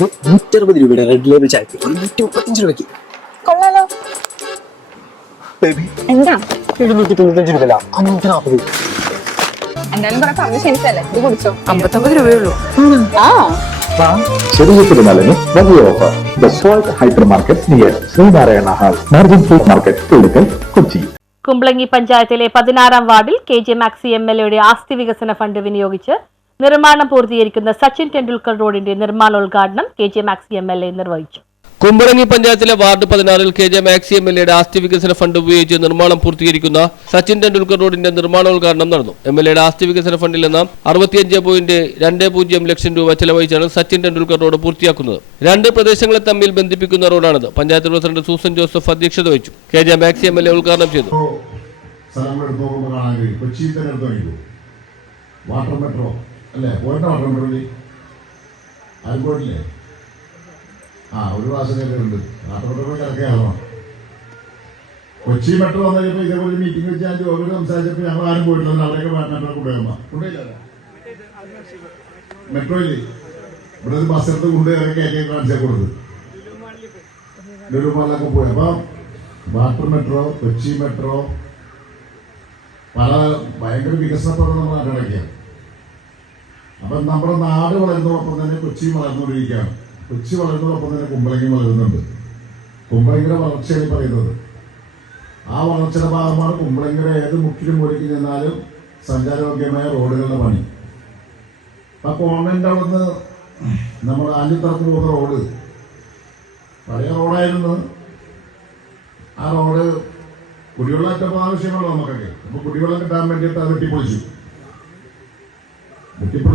160 രൂപയുടെ red label ചായക്ക് 135 രൂപയ്ക്ക്. കൊള്ളാലോ. ബേബി എന്താ 795 രൂപ 540. എന്തായാലും കുറെ പറഞ്ഞ ശരിയല്ലേ, ഇത് കുടിച്ചോ. 59 രൂപയുള്ളൂ. ചെറിയ പെരുന്നാളിന് വലിയ offer. The salt hyper market near Sreenarayana hall, margin food market, Pullikkal, Kochi. Kumbalangi പഞ്ചായത്തിലെ 16-ാം വാർഡിൽ KJ മാക്സി MLAയുടെ ആസ്തി വികസന ഫണ്ട് വിനിയോഗിച്ച് നിർമ്മാണം പൂർത്തീകരിക്കുന്ന സച്ചിൻ ടെണ്ടുൽക്കർ റോഡിന്റെ നിർമ്മാണോദ്ഘാടനം KJ മാക്സി MLA നിർവഹിച്ചു. കുമ്പളങ്ങി പഞ്ചായത്തിലെ വാർഡ് 16-ൽ KJ മാക്സി MLAയുടെ ആസ്തി വികസന ഫണ്ട് ഉപയോഗിച്ച് നിർമ്മാണം പൂർത്തീകരിക്കുന്ന സച്ചിൻ ടെണ്ടുൽക്കർ റോഡിന്റെ നിർമ്മാണോദ്ഘാടനം നടന്നു. MLAയുടെ ആസ്തി വികസന ഫണ്ടിൽ നിന്ന് 65.20 ലക്ഷം രൂപ ചെലവഴിച്ചാണ് സച്ചിൻ ടെണ്ടുൽക്കർ റോഡ് പൂർത്തിയാക്കുന്നത്. രണ്ട് പ്രദേശങ്ങളെ തമ്മിൽ ബന്ധിപ്പിക്കുന്ന റോഡാണിത്. പഞ്ചായത്ത് പ്രസിഡന്റ് സൂസൻ ജോസഫ് അധ്യക്ഷത വഹിച്ചു. KJ മാക്സി MLA ഉദ്ഘാടനം ചെയ്തു. വാട്ടർ മെട്രോ അല്ലേ, പോയിട്ടാ വാട്ടർ മെട്രോയിൽ ആരും പോയിട്ടില്ലേ? ഒരു പ്രാവശ്യമൊക്കെ ഉണ്ട്. വാട്ടർ മെട്രോ കിടക്കുകയാണോ? കൊച്ചി മെട്രോ വന്നു കഴിഞ്ഞപ്പോൾ ഇതേപോലെ മീറ്റിംഗ് വെച്ച് ഞാൻ ജോബിൽ സംസാരിച്ചപ്പോൾ ഞങ്ങൾ ആരും പോയിട്ടില്ല. അവിടെയൊക്കെ മെട്രോ കൊണ്ടുപോകുമ്പോൾ മെട്രോയിൽ ഇവിടെ ഒരു ബസ് എടുത്ത് കൊണ്ടുപോയി കയറ്റി കാണിച്ചാൽ കൊടുത്ത് ലുലുമാളിലൊക്കെ പോയി. അപ്പം വാട്ടർ മെട്രോ, കൊച്ചി മെട്രോ, പല ഭയങ്കര വികസന പ്രവർത്തനങ്ങൾ നടക്കുകയാണ്. അപ്പം നമ്മുടെ നാട് വളരുന്നതോടൊപ്പം തന്നെ കൊച്ചി വളർന്നുകൊണ്ടിരിക്കുകയാണ്. കൊച്ചി വളരുന്നതോടൊപ്പം തന്നെ കുമ്പളങ്ങി വളരുന്നുണ്ട്. കുമ്പളങ്ങിയുടെ വളർച്ചയാണ് പറയുന്നത്. ആ വളർച്ചയുടെ ഭാഗമാണ് കുമ്പളങ്ങിയുടെ ഏത് മുക്കിലും ഒഴുക്കി ചെന്നാലും സഞ്ചാരയോഗ്യമായ റോഡുകളുടെ പണി. ആ കോൺവെന്റ് അവിടുന്ന് നമ്മൾ ആലിത്തറത്ത് പോകുന്ന റോഡ് പഴയ റോഡായിരുന്നു. ആ റോഡ് കുടിവെള്ളം ഏറ്റവും ആവശ്യമുള്ള നമുക്കൊക്കെ. അപ്പൊ കുടിവെള്ളം കിട്ടാൻ വേണ്ടിയിട്ട് അത് വെട്ടിപ്പൊളിച്ചു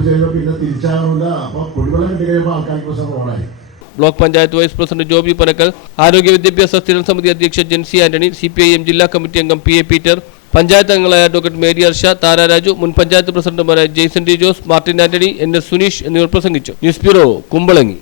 കഴിയുമ്പോൾ പിന്നെ തിരിച്ചാകില്ല. അപ്പൊ കുടിവെള്ളം കിട്ടി കഴിയുമ്പോൾ ആൾക്കാർക്ക് പ്രശ്നം റോഡായി. Block panchayat vice president Joby Panakkal, ആരോഗ്യ വിദ്യാഭ്യാസ സ്ഥിരം സമിതി അധ്യക്ഷ ജെൻസി ആന്റണി, CPIM ജില്ലാ കമ്മിറ്റി അംഗം PA പീറ്റർ, പഞ്ചായത്ത് അംഗങ്ങളായ അഡ്വക്കേറ്റ് മേരി ഹർഷ, താര രാജു, മുൻ പഞ്ചായത്ത് പ്രസിഡന്റുമാരായ ജെയ്സൺ ഡി ജോസ്, മാർട്ടിൻ ആന്റണി, NS സുനീഷ് എന്നിവർ പ്രസംഗിച്ചു. News bureau, Kumbalangi.